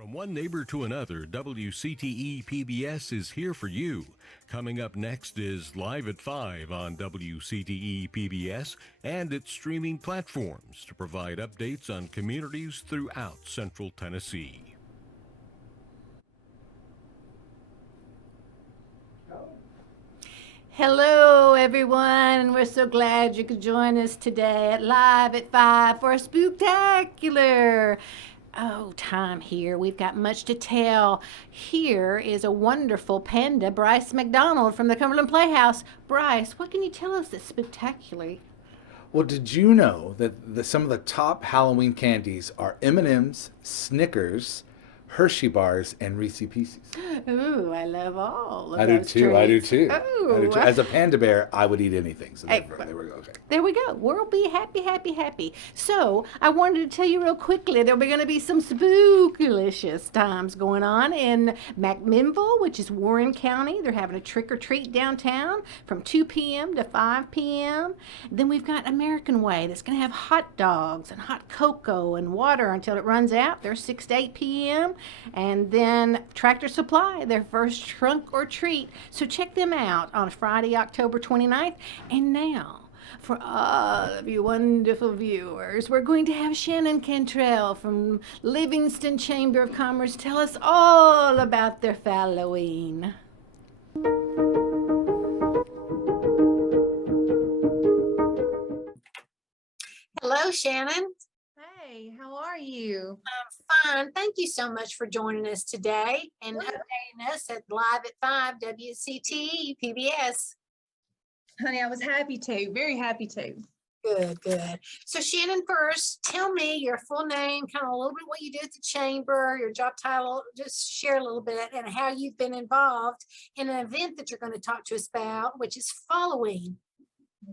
From one neighbor to another, WCTE PBS is here for you. Coming up next is Live at 5 on WCTE PBS and its streaming platforms to provide updates on communities throughout Central Tennessee. Hello, everyone. We're so glad you could join us today at Live at 5 for a spooktacular. Oh, time here. We've got much to tell. Here is a wonderful panda, Bryce McDonald from the Cumberland Playhouse. Bryce, what can you tell us that's spectacular? Well, did you know that some of the top Halloween candies are M&M's, Snickers, Hershey bars, and Reese's Pieces? Ooh, I love all of I do those too. I do treats. too. I do too. Oh, As a panda bear, I would eat anything. So Hey, there we go. Okay. there we go. We'll be happy, happy, happy. So I wanted to tell you real quickly, there'll be going to be some spookylicious times going on in McMinnville, which is Warren County. They're having a trick or treat downtown from 2 p.m. to 5 p.m. Then we've got American Way that's going to have hot dogs and hot cocoa and water until it runs out. They're 6 to 8 p.m. And then Tractor Supply, their first trunk or treat. So check them out on Friday, October 29th. And now, for all of you wonderful viewers, we're going to have Shannon Cantrell from Livingston Chamber of Commerce tell us all about their Fall-O-Ween. Hello, Shannon. Hey, how are you? Fine. Thank you so much for joining us today and updating us at Live at 5 WCTE PBS. Honey, I was happy to, very happy to. Good, good. So Shannon, first, tell me your full name, kind of a little bit what you do at the chamber, your job title, just share a little bit and how you've been involved in an event that you're going to talk to us about, which is Fall-O-Ween.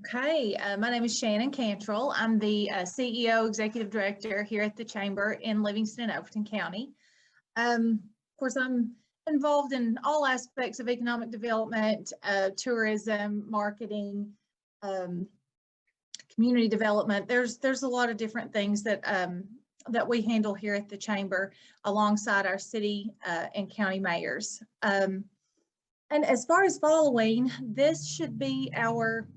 Okay, my name is Shannon Cantrell. I'm the CEO, Executive Director here at the Chamber in Livingston and Overton County. Of course, I'm involved in all aspects of economic development, tourism, marketing, community development. There's a lot of different things that that we handle here at the Chamber alongside our city and county mayors. And as far as Fall-O-Ween, this should be our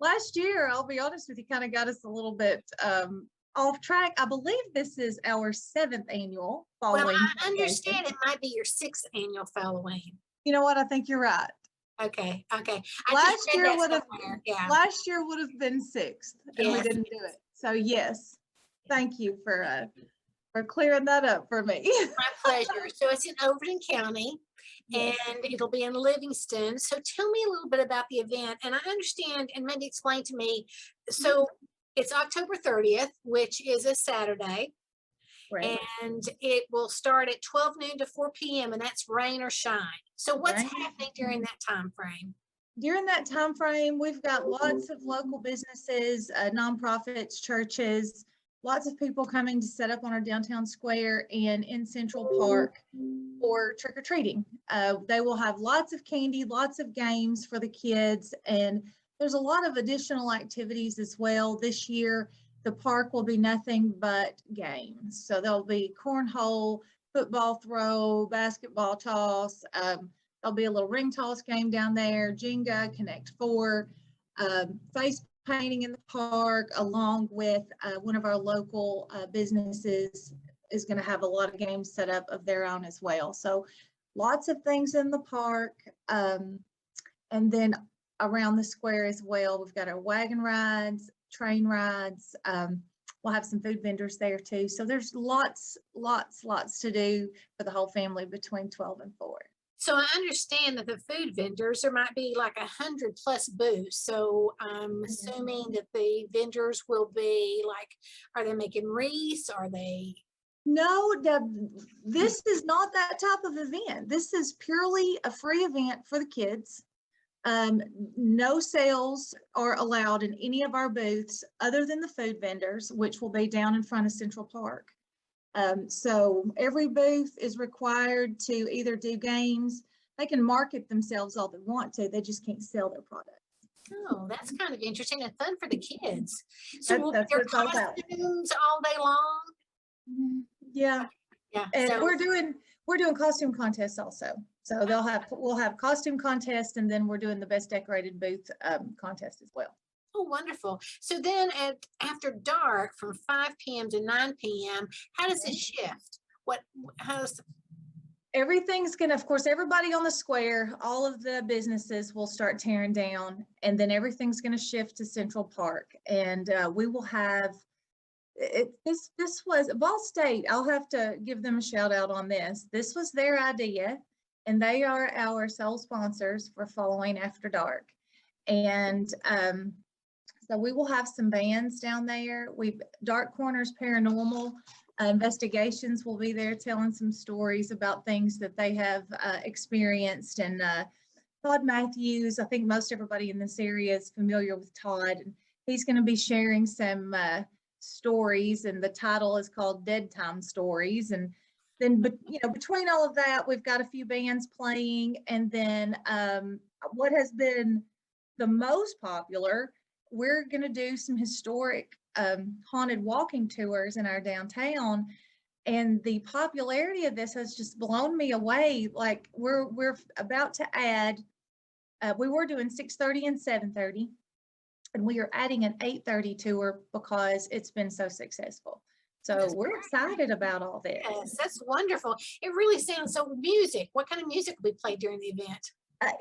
last year, I'll be honest with you, kind of got us a little bit off track. I believe this is our 7th annual Fall-O-Ween. Well, I understand it might be your 6th annual Fall-O-Ween. You know what? I think you're right. Okay. Last year would have been 6th, and Yes. we didn't do it. So yes, thank you for clearing that up for me. My pleasure. So it's in Overton County. Yes. And it'll be in Livingston. So tell me a little bit about the event. And I understand, and maybe explain to me. So it's October 30th, which is a Saturday. Right. And it will start at 12 noon to 4 p.m. and that's rain or shine. So what's Right. happening during that time frame? During that time frame, we've got lots of local businesses, nonprofits, churches, lots of people coming to set up on our downtown square and in Central Park for trick-or-treating. They will have lots of candy, lots of games for the kids, and there's a lot of additional activities as well. This year, the park will be nothing but games. So there'll be cornhole, football throw, basketball toss. There'll be a little ring toss game down there, Jenga, Connect Four, face painting in the park, along with one of our local businesses is going to have a lot of games set up of their own as well. So lots of things in the park. And then around the square as well, we've got our wagon rides, train rides. We'll have some food vendors there too. So there's lots to do for the whole family between 12 and 4. So I understand that the food vendors, there might be like 100+ booths. So I'm assuming that the vendors will be like, are they making wreaths? Are they? No, this is not that type of event. This is purely a free event for the kids. No sales are allowed in any of our booths other than the food vendors, which will be down in front of Central Park. So every booth is required to either do games. They can market themselves all they want to. They just can't sell their product. Oh, that's kind of interesting and fun for the kids. So That's their what it's all about. costumes all day long? Yeah. Yeah. And So we're doing costume contests also. So we'll have costume contest, and then we're doing the best decorated booth contest as well. oh, wonderful. So then after dark from 5 p.m. to 9 p.m., how does it shift? How does Everything's gonna, of course, everybody on the square, all of the businesses will start tearing down, and then everything's gonna shift to Central Park. And we will have this was Ball State. I'll have to give them a shout out on this. This was their idea, and they are our sole sponsors for Fall-O-Ween After Dark. And so we will have some bands down there. Dark Corners Paranormal Investigations will be there telling some stories about things that they have experienced. And Todd Matthews, I think most everybody in this area is familiar with Todd. And he's going to be sharing some stories, and the title is called Dead Time Stories. And then, between all of that, we've got a few bands playing. And then what has been the most popular, we're going to do some historic haunted walking tours in our downtown. And the popularity of this has just blown me away. Like we're about to add, we were doing 6:30 and 7:30, and we are adding an 8:30 tour because it's been so successful. So we're excited about all this. Yes, that's wonderful. It really sounds so. Music. What kind of music will be played during the event?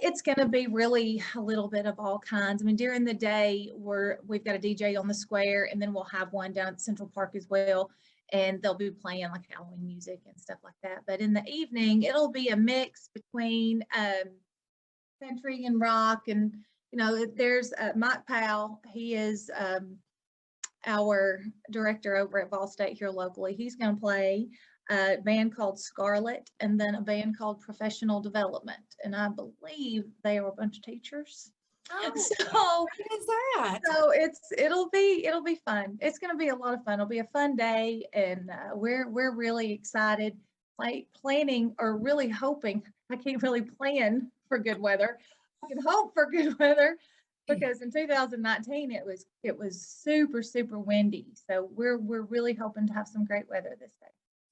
It's going to be really a little bit of all kinds. I mean, during the day, we've got a DJ on the square, and then we'll have one down at Central Park as well, and they'll be playing like Halloween music and stuff like that. But in the evening, it'll be a mix between country and rock. And there's Mike Powell. He is our director over at Ball State here locally. He's going to play a band called Scarlet, and then a band called Professional Development. And I believe they are a bunch of teachers. Oh, So what is that? So it'll be fun. It's going to be a lot of fun. It'll be a fun day, and we're really excited. Planning, or really hoping. I can't really plan for good weather. I can hope for good weather, because in 2019 it was super windy. So we're really hoping to have some great weather this day.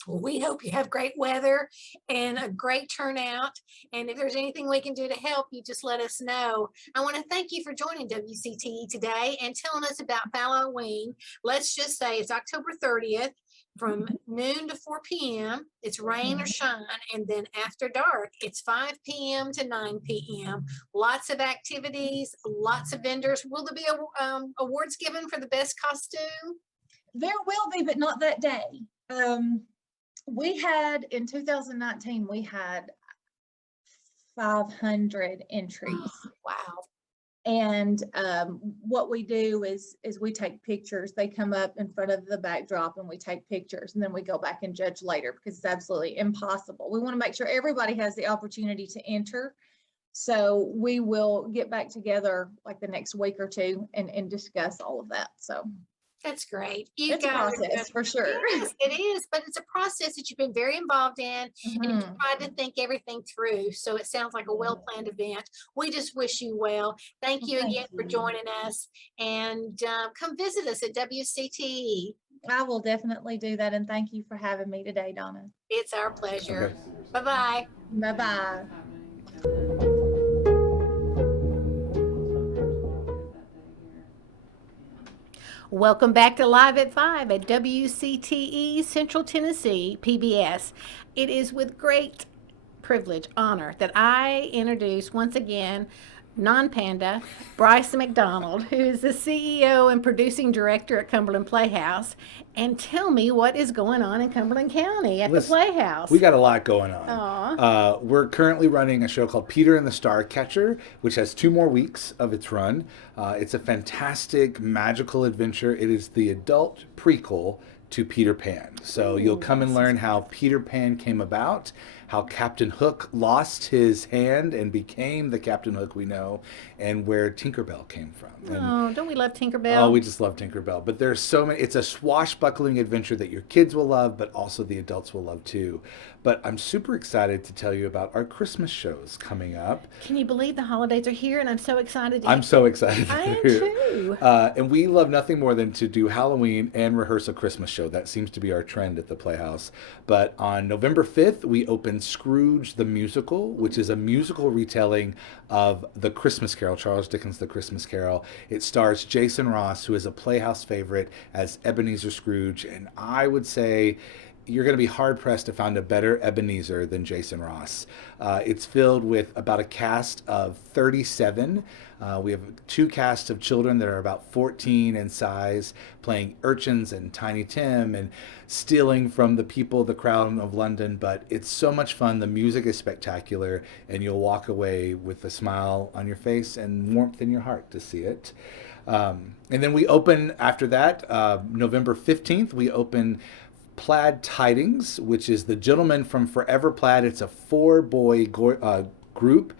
Well, we hope you have great weather and a great turnout. And if there's anything we can do to help you, just let us know. I want to thank you for joining WCTE today and telling us about Fall-O-Ween. Let's just say it's October 30th from noon to 4 p.m. It's rain or shine. And then after dark, it's 5 p.m. to 9 p.m. Lots of activities, lots of vendors. Will there be awards given for the best costume? There will be, but not that day. We had, in 2019, we had 500 entries. Wow. And what we do is we take pictures. They come up in front of the backdrop, and we take pictures, and then we go back and judge later, because it's absolutely impossible. We want to make sure everybody has the opportunity to enter. So we will get back together like the next week or two and discuss all of that. So that's great. It's a process for sure. It is, but it's a process that you've been very involved in, and you've tried to think everything through. So it sounds like a well-planned event. We just wish you well. Thank you again for joining us, and come visit us at WCTE. I will definitely do that, and thank you for having me today, Donna. It's our pleasure. Okay. Bye-bye. Bye-bye. Welcome back to Live at 5 at WCTE Central Tennessee PBS. It is with great privilege, honor, that I introduce once again non-panda Bryce McDonald, who is the CEO and producing director at Cumberland Playhouse. And tell me what is going on in Cumberland County at the Playhouse. We got a lot going on. We're currently running a show called Peter and the Starcatcher, which has 2 more weeks of its run. It's a fantastic magical adventure. It is the adult prequel to Peter Pan. So you'll come and learn how Peter Pan came about, how Captain Hook lost his hand and became the Captain Hook we know, and where Tinkerbell came from. And, don't we love Tinkerbell? Oh, we just love Tinkerbell. But there's so many. It's a swashbuckling adventure that your kids will love, but also the adults will love too. But I'm super excited to tell you about our Christmas shows coming up. Can you believe the holidays are here, and I'm so excited. I'm so excited. I am too. And we love nothing more than to do Halloween and rehearse a Christmas show. show. That seems to be our trend at the Playhouse. But on November 5th, we open Scrooge the Musical, which is a musical retelling of The Christmas Carol, Charles Dickens' The Christmas Carol. It stars Jason Ross, who is a Playhouse favorite, as Ebenezer Scrooge. And I would say you're going to be hard-pressed to find a better Ebenezer than Jason Ross. It's filled with about a cast of 37. We have 2 casts of children that are about 14 in size, playing urchins and Tiny Tim and stealing from the people, the crowd of London. But it's so much fun. The music is spectacular, and you'll walk away with a smile on your face and warmth in your heart to see it. And then we open after that, November 15th, we open Plaid Tidings, which is the gentleman from Forever Plaid. It's a 4-boy group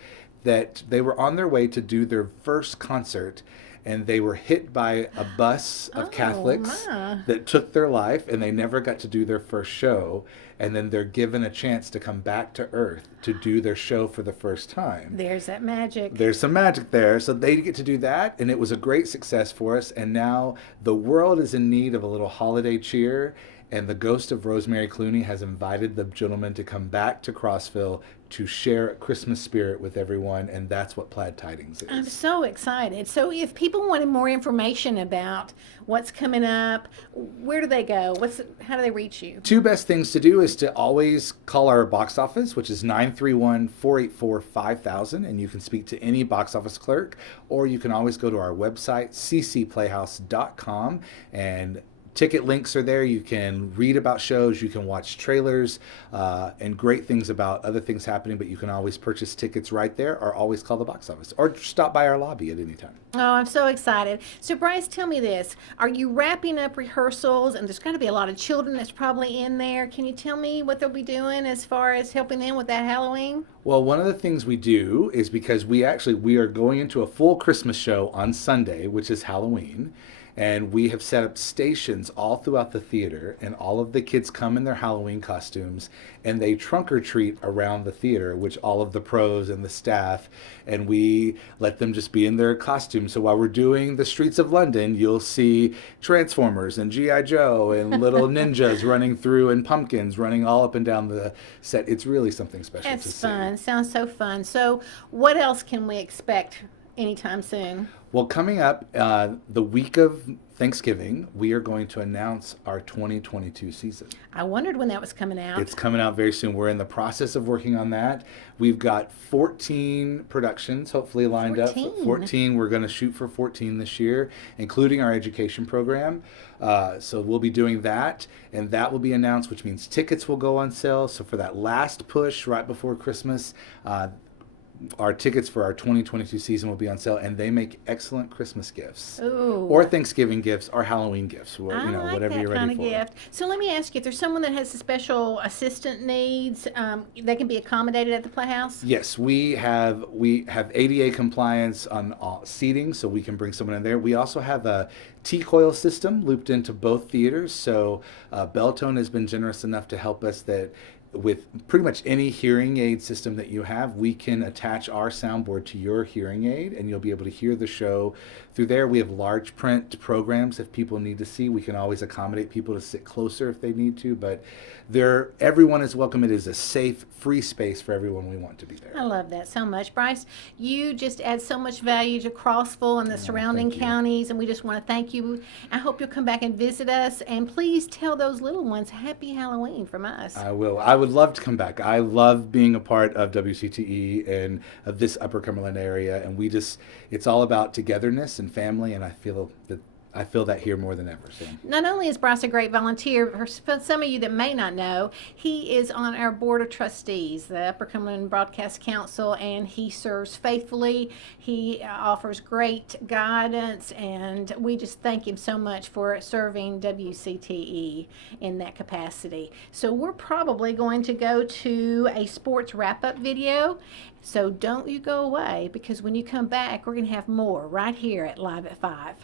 that they were on their way to do their first concert, and they were hit by a bus of Catholics that took their life, and they never got to do their first show. And then they're given a chance to come back to Earth to do their show for the first time. There's that magic. There's some magic there. So they get to do that, and it was a great success for us. And now the world is in need of a little holiday cheer. And the ghost of Rosemary Clooney has invited the gentleman to come back to Crossville to share a Christmas spirit with everyone, and that's what Plaid Tidings is. I'm so excited. So if people wanted more information about what's coming up, where do they go? How do they reach you? 2 best things to do is to always call our box office, which is 931-484-5000, and you can speak to any box office clerk, or you can always go to our website, ccplayhouse.com, and ticket links are there. You can read about shows, you can watch trailers, and great things about other things happening, but you can always purchase tickets right there, or always call the box office, or stop by our lobby at any time. Oh, I'm so excited. So Bryce, tell me this. Are you wrapping up rehearsals? And there's got to be a lot of children that's probably in there. Can you tell me what they'll be doing as far as helping them with that Halloween? Well, one of the things we do is because we are going into a full Christmas show on Sunday, which is Halloween. And we have set up stations all throughout the theater, and all of the kids come in their Halloween costumes, and they trunk or treat around the theater, which all of the pros and the staff, and we let them just be in their costumes. So while we're doing the streets of London, you'll see Transformers and G.I. Joe and little ninjas running through, and pumpkins running all up and down the set. It's really something special to see. That's fun. Sounds so fun. So what else can we expect anytime soon? Well, coming up the week of Thanksgiving, we are going to announce our 2022 season. I wondered when that was coming out. It's coming out very soon. We're in the process of working on that. We've got 14 productions hopefully lined up. 14. We're going to shoot for 14 this year, including our education program. So we'll be doing that, and that will be announced, which means tickets will go on sale. So for that last push right before Christmas, our tickets for our 2022 season will be on sale, and they make excellent Christmas gifts. Ooh. Or Thanksgiving gifts, or Halloween gifts, I like whatever that you're ready kind of for. gift. So let me ask you, if there's someone that has a special assistant needs, they can be accommodated at the Playhouse? Yes, we have ADA compliance on all seating, so we can bring someone in there. We also have a T-coil system looped into both theaters, so Beltone has been generous enough to help us that with pretty much any hearing aid system that you have, we can attach our soundboard to your hearing aid, and you'll be able to hear the show through there. We have large print programs if people need to see. We can always accommodate people to sit closer if they need to, but everyone is welcome. It is a safe, free space for everyone. We want to be there. I love that so much. Bryce, you just add so much value to Crossville and the surrounding counties, and we just want to thank you. I hope you'll come back and visit us, and please tell those little ones Happy Halloween from us. I will. I would love to come back. I love being a part of WCTE and of this Upper Cumberland area, and it's all about togetherness and family, and I feel that here more than ever. So. Not only is Bryce a great volunteer, for some of you that may not know, he is on our board of trustees, the Upper Cumberland Broadcast Council, and he serves faithfully. He offers great guidance, and we just thank him so much for serving WCTE in that capacity. So we're probably going to go to a sports wrap-up video. So don't you go away, because when you come back, we're going to have more right here at Live at 5.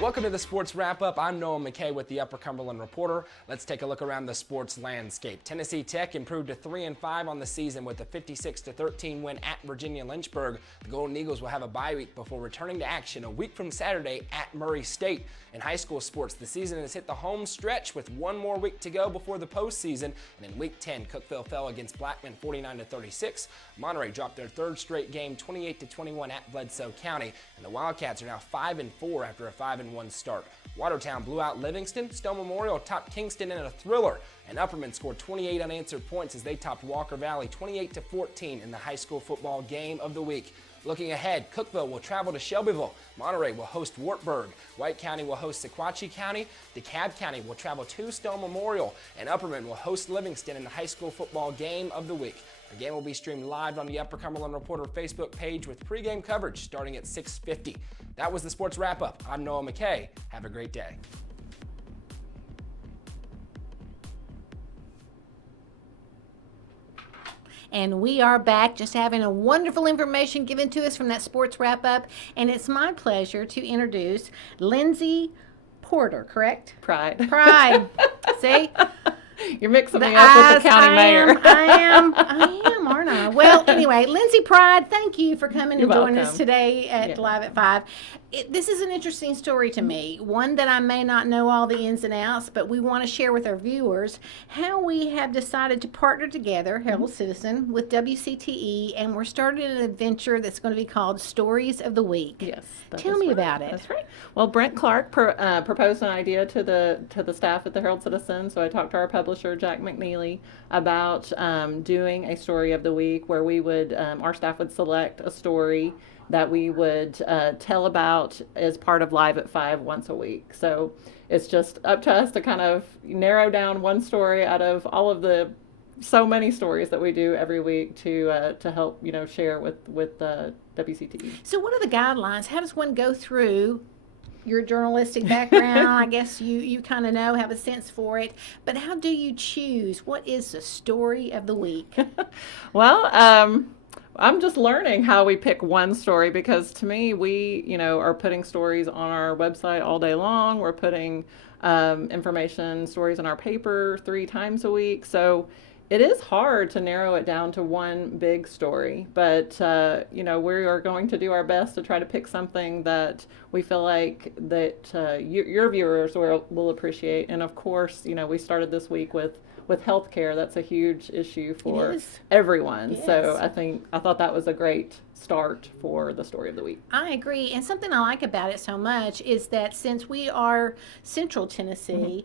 Welcome to the Sports Wrap-Up. I'm Noah McKay with the Upper Cumberland Reporter. Let's take a look around the sports landscape. Tennessee Tech improved to 3-5 on the season with a 56-13 win at Virginia Lynchburg. The Golden Eagles will have a bye week before returning to action a week from Saturday at Murray State. In high school sports, the season has hit the home stretch with one more week to go before the postseason. And in Week 10, Cookeville fell against Blackman 49-36. Monterey dropped their third straight game 28-21 at Bledsoe County. And the Wildcats are now 5-4 after a 5-1 start. Watertown blew out Livingston. Stone Memorial topped Kingston in a thriller. And Upperman scored 28 unanswered points as they topped Walker Valley 28-14 in the high school football game of the week. Looking ahead, Cookeville will travel to Shelbyville. Monterey will host Wartburg. White County will host Sequatchie County. DeKalb County will travel to Stone Memorial. And Upperman will host Livingston in the high school football game of the week. The game will be streamed live on the Upper Cumberland Reporter Facebook page with pregame coverage starting at 6:50. That was the Sports Wrap-Up. I'm Noah McKay. Have a great day. And we are back just having a wonderful information given to us from that sports wrap-up. And it's my pleasure to introduce Lindsay Porter, correct? Pride. Pride. See? You're mixing me up with the county mayor. I am, aren't I? Well, anyway, Lindsay Pride, thank you for coming and joining us today at Live at 5. This is an interesting story to me, one that I may not know all the ins and outs, but we want to share with our viewers how we have decided to partner together, Herald-Citizen, with WCTE, and we're starting an adventure that's going to be called Stories of the Week. Yes. Tell me about it. That's right. Well, Brent Clark proposed an idea to the staff at the Herald-Citizen, so I talked to our publisher, Jack McNeely, about doing a Story of the Week where we would, our staff would select a story that we would tell about as part of Live at 5 once a week. So it's just up to us to kind of narrow down one story out of all of the so many stories that we do every week to help share with WCTE. So what are the guidelines? How does one go through your journalistic background? I guess you kind of have a sense for it, but how do you choose what is the story of the week? Well, I'm just learning how we pick one story, because to me, we, are putting stories on our website all day long. We're putting stories in our paper 3 times a week. So it is hard to narrow it down to one big story, but, we are going to do our best to try to pick something that we feel like that your viewers will appreciate. And of course, we started this week with healthcare. That's a huge issue for everyone. Yes. So I thought that was a great start for the Story of the Week. I agree. And something I like about it so much is that since we are Central Tennessee,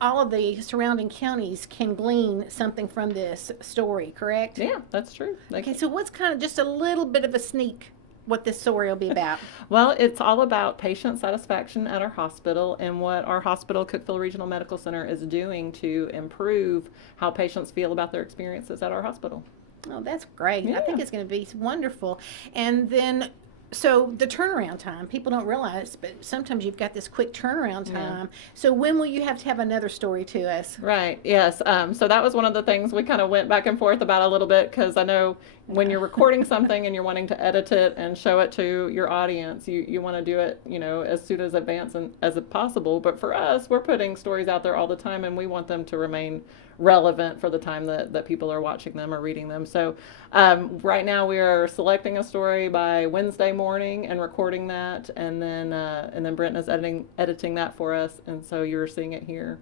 all of the surrounding counties can glean something from this story, correct? Yeah, that's true. Okay, so what's kind of just a little bit of a sneak what this story will be about? Well, it's all about patient satisfaction at our hospital and what our hospital, Cookeville Regional Medical Center, is doing to improve how patients feel about their experiences at our hospital. Oh, that's great. Yeah. I think it's going to be wonderful. And then, so the turnaround time, people don't realize, but sometimes you've got this quick turnaround time. Yeah. So when will you have to have another story to us? Right, yes. So that was one of the things we kind of went back and forth about a little bit, because I know when you're recording something and you're wanting to edit it and show it to your audience, you want to do it, as soon as advanced as possible. But for us, we're putting stories out there all the time, and we want them to remain relevant for the time that people are watching them or reading them. So right now we are selecting a story by Wednesday morning and recording that, and then Brent is editing that for us, and so you're seeing it here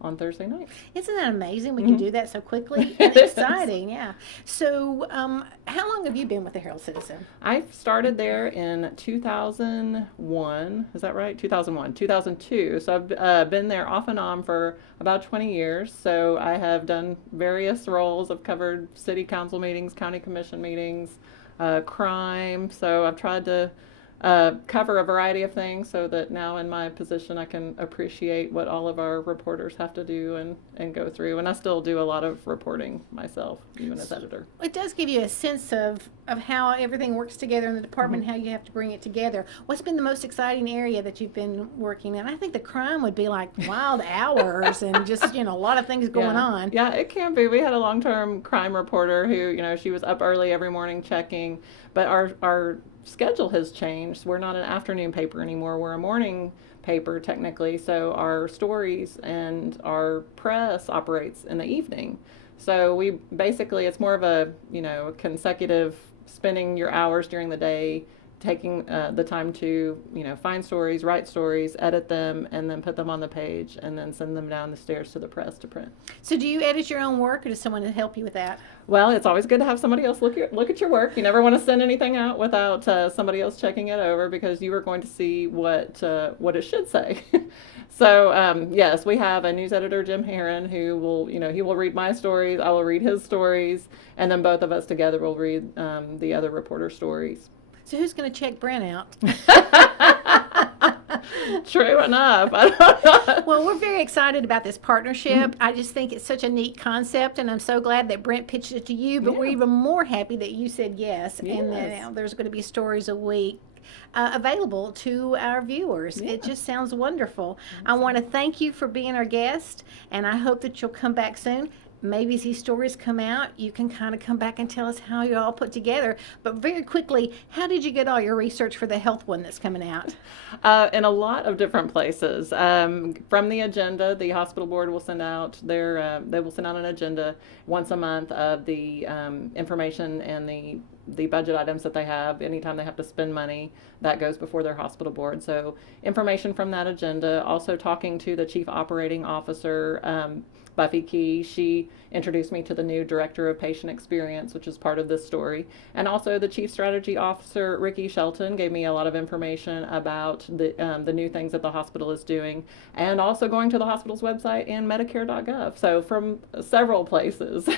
on Thursday night. Isn't that amazing? We can do that so quickly. And exciting, yeah. So how long have you been with the Herald-Citizen? I started there in 2001. Is that right? 2002. So I've been there off and on for about 20 years. So I have done various roles. I've covered city council meetings, county commission meetings, crime. So I've tried to cover a variety of things, so that now in my position I can appreciate what all of our reporters have to do and go through. And I still do a lot of reporting myself, even as editor. It does give you a sense of how everything works together in the department, how you have to bring it together. What's been the most exciting area that you've been working in? I think the crime would be like wild hours and just, a lot of things going on. Yeah, it can be. We had a long-term crime reporter who, she was up early every morning checking, but our schedule has changed. We're not an afternoon paper anymore. We're a morning paper technically. So our stories and our press operates in the evening. So we basically, it's more of a, consecutive spending your hours during the day, taking the time to, find stories, write stories, edit them, and then put them on the page, and then send them down the stairs to the press to print. So do you edit your own work, or does someone help you with that? Well, it's always good to have somebody else look at your work. You never want to send anything out without somebody else checking it over, because you are going to see what it should say. So yes, we have a news editor, Jim Herron, who will, he will read my stories, I will read his stories, and then both of us together will read the other reporter stories. So who's going to check Brent out? True enough. I don't know. Well, we're very excited about this partnership. I just think it's such a neat concept, and I'm so glad that Brent pitched it to you, but we're even more happy that you said yes, and that there's going to be stories a week available to our viewers. It just sounds wonderful. I want to thank you for being our guest, and I hope that you'll come back soon. Maybe as these stories come out, you can kind of come back and tell us how you all put together. But very quickly, how did you get all your research for the health one that's coming out? In a lot of different places. From the agenda, the hospital board will send out they will send out an agenda once a month of the information and the budget items that they have. Anytime they have to spend money, that goes before their hospital board. So information from that agenda. Also talking to the chief operating officer, Buffy Key. She introduced me to the new director of patient experience, which is part of this story. And also the chief strategy officer, Ricky Shelton, gave me a lot of information about the new things that the hospital is doing, and also going to the hospital's website and Medicare.gov. So from several places.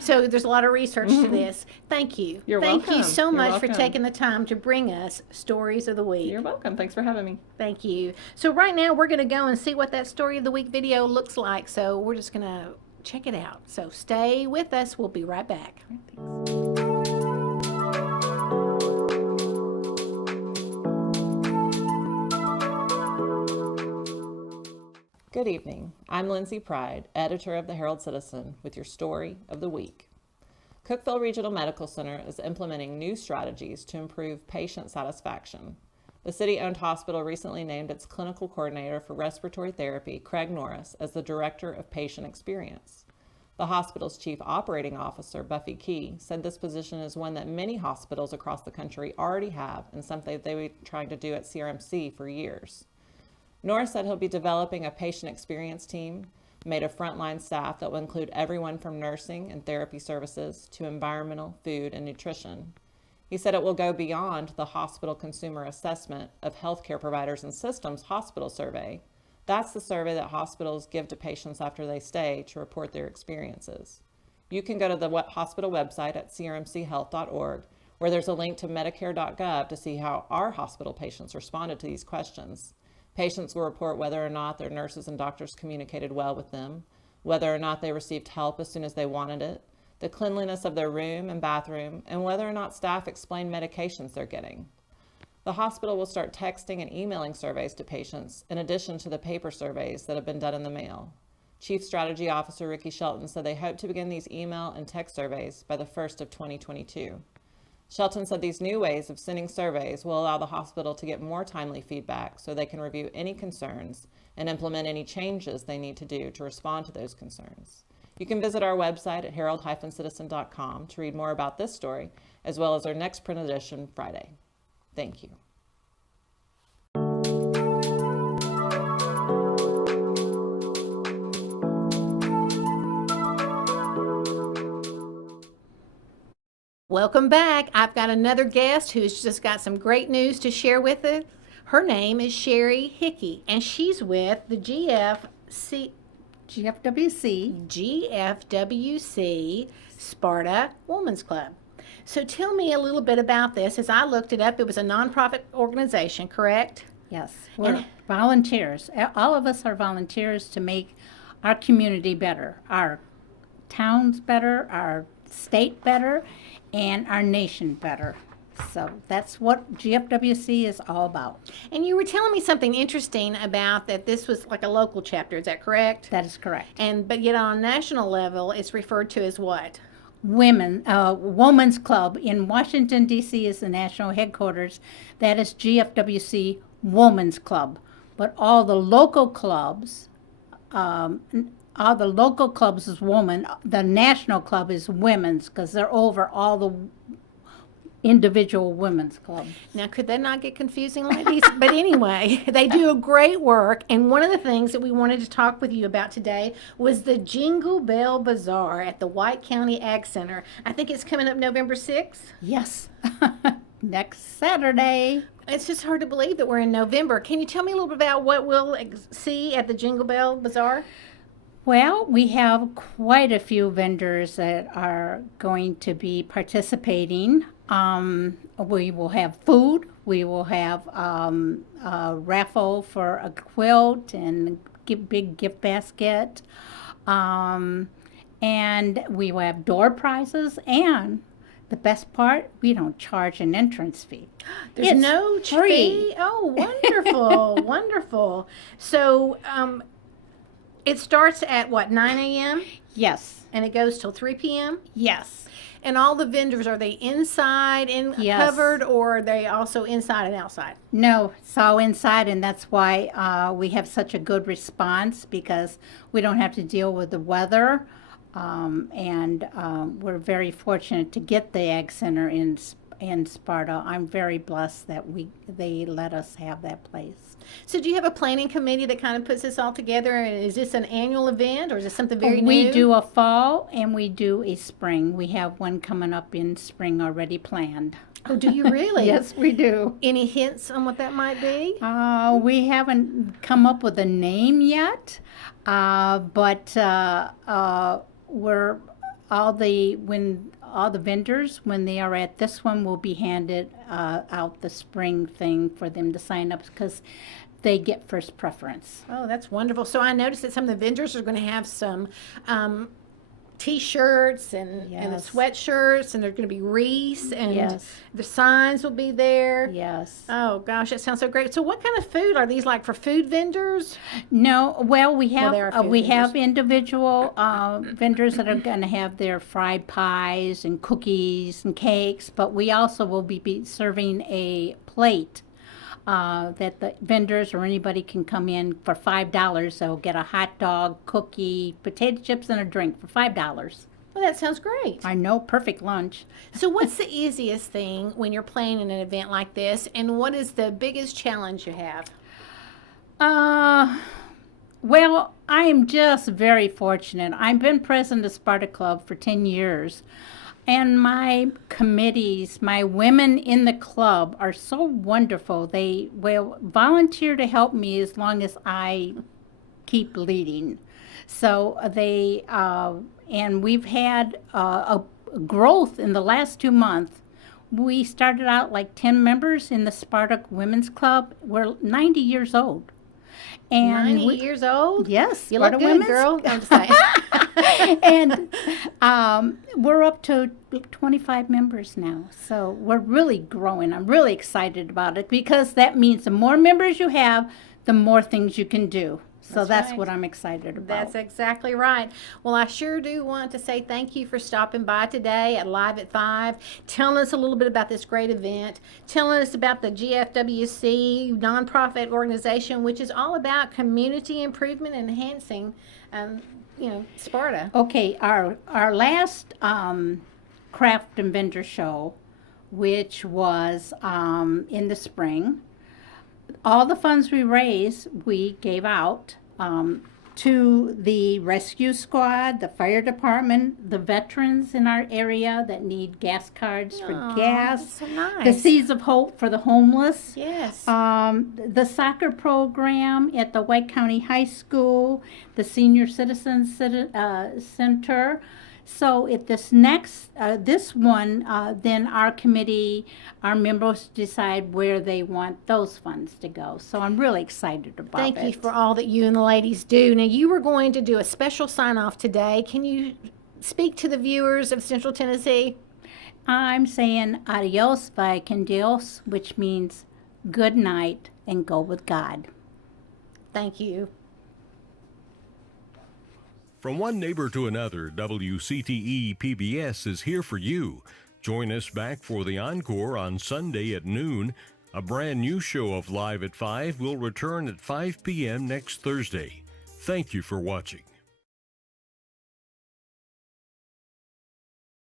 So there's a lot of research to this. Thank you. You're Thank welcome. you so You're much for welcome. taking the time to bring us Stories of the Week. You're welcome. Thanks for having me. Thank you. So right now we're going to go and see what that Story of the Week video looks like. So we're just going to check it out. So stay with us. We'll be right back. Good evening. I'm Lindsay Pride, editor of the Herald-Citizen, with your Story of the Week. Cookeville Regional Medical Center is implementing new strategies to improve patient satisfaction. The city-owned hospital recently named its clinical coordinator for respiratory therapy, Craig Norris, as the director of patient experience. The hospital's chief operating officer, Buffy Key, said this position is one that many hospitals across the country already have, and something they've been trying to do at CRMC for years. Norris said he'll be developing a patient experience team made of frontline staff that will include everyone from nursing and therapy services to environmental, food, and nutrition. He said it will go beyond the hospital consumer assessment of healthcare providers and systems hospital survey. That's the survey that hospitals give to patients after they stay to report their experiences. You can go to the hospital website at crmchealth.org, where there's a link to medicare.gov to see how our hospital patients responded to these questions. Patients will report whether or not their nurses and doctors communicated well with them, whether or not they received help as soon as they wanted it, the cleanliness of their room and bathroom, and whether or not staff explain medications they're getting. The hospital will start texting and emailing surveys to patients, in addition to the paper surveys that have been done in the mail. Chief Strategy Officer Ricky Shelton said they hope to begin these email and text surveys by the 1st of 2022. Shelton said these new ways of sending surveys will allow the hospital to get more timely feedback so they can review any concerns and implement any changes they need to do to respond to those concerns. You can visit our website at herald-citizen.com to read more about this story, as well as our next print edition Friday. Thank you. Welcome back. I've got another guest who's just got some great news to share with us. Her name is Sherry Hickey, and she's with the GFWC Sparta Women's Club. So tell me a little bit about this. As I looked it up, it was a nonprofit organization, correct? Yes, we're volunteers. All of us are volunteers to make our community better, our towns better, our state better, and our nation better. So that's what GFWC is all about. And you were telling me something interesting about that this was like a local chapter, is that correct? That is correct. But yet on a national level, it's referred to as what? Women's Club in Washington, D.C. is the national headquarters. That is GFWC Women's Club. But all the local clubs, is women. The national club is women's because they're over all the individual women's clubs. Now, could that not get confusing, ladies? But anyway, they do a great work. And one of the things that we wanted to talk with you about today was the Jingle Bell Bazaar at the White County Ag Center. I think it's coming up November 6th. Yes, next Saturday. It's just hard to believe that we're in November. Can you tell me a little bit about what we'll see at the Jingle Bell Bazaar? Well, we have quite a few vendors that are going to be participating. We will have food. We will have a raffle for a quilt and big gift basket. And we will have door prizes. And the best part, we don't charge an entrance fee. There's no fee? Oh, wonderful, wonderful. So it starts at what, 9 a.m.? Yes. And it goes till 3 p.m.? Yes. And all the vendors, are they inside and Yes. covered, or are they also inside and outside? No, it's all inside, and that's why we have such a good response, because we don't have to deal with the weather. We're very fortunate to get the Ag Center in Sparta. I'm very blessed that they let us have that place. So do you have a planning committee that kind of puts this all together? And is this an annual event, or is this something very new? We do a fall and we do a spring. We have one coming up in spring already planned. Oh, do you really? Yes, we do. Any hints on what that might be? We haven't come up with a name yet, but we're all the vendors, when they are at this one, will be handed out the spring thing for them to sign up, because they get first preference. Oh, that's wonderful. So I noticed that some of the vendors are going to have some T-shirts and the Yes. sweatshirts, and there's going to be wreaths, and Yes. the signs will be there. Yes. Oh gosh, that sounds so great. So what kind of food are these, like for food vendors? No, well, we Well, there are have food we have vendors. individual vendors that are going to have their fried pies and cookies and cakes, but we also will be serving a plate that the vendors or anybody can come in for $5. They'll get a hot dog, cookie, potato chips, and a drink for $5. Well, that sounds great. I know, perfect lunch. So what's the easiest thing when you're planning an event like this, and what is the biggest challenge you have? Well, I am just very fortunate. I've been president of Sparta Club for 10 years. And my committees, my women in the club are so wonderful. They will volunteer to help me as long as I keep leading. So and we've had a growth in the last 2 months. We started out like 10 members in the Sparta Women's Club. We're 90 years old. And 90 years old? Yes, You look Sparta good, Women's girl. I'm just saying. and we're up to 25 members now. So we're really growing. I'm really excited about it, because that means the more members you have, the more things you can do. So that's right. what I'm excited about. That's exactly right. Well, I sure do want to say thank you for stopping by today at Live at 5, telling us a little bit about this great event, telling us about the GFWC nonprofit organization, which is all about community improvement and enhancing, Sparta. Okay, our last craft and vendor show, which was in the spring, all the funds we raised, we gave out to the rescue squad, the fire department, the veterans in our area that need gas cards for Aw, gas, that's so nice. the Seeds of Hope for the homeless, Yes. the soccer program at the White County High School, the Senior Citizen Center. So at this one, then our committee, our members decide where they want those funds to go. So I'm really excited about it. Thank you for all that you and the ladies do. Now, you were going to do a special sign-off today. Can you speak to the viewers of Central Tennessee? I'm saying adios via con Dios, which means good night and go with God. Thank you. From one neighbor to another, WCTE PBS is here for you. Join us back for the encore on Sunday at noon. A brand new show of Live at 5 will return at 5 p.m. next Thursday. Thank you for watching.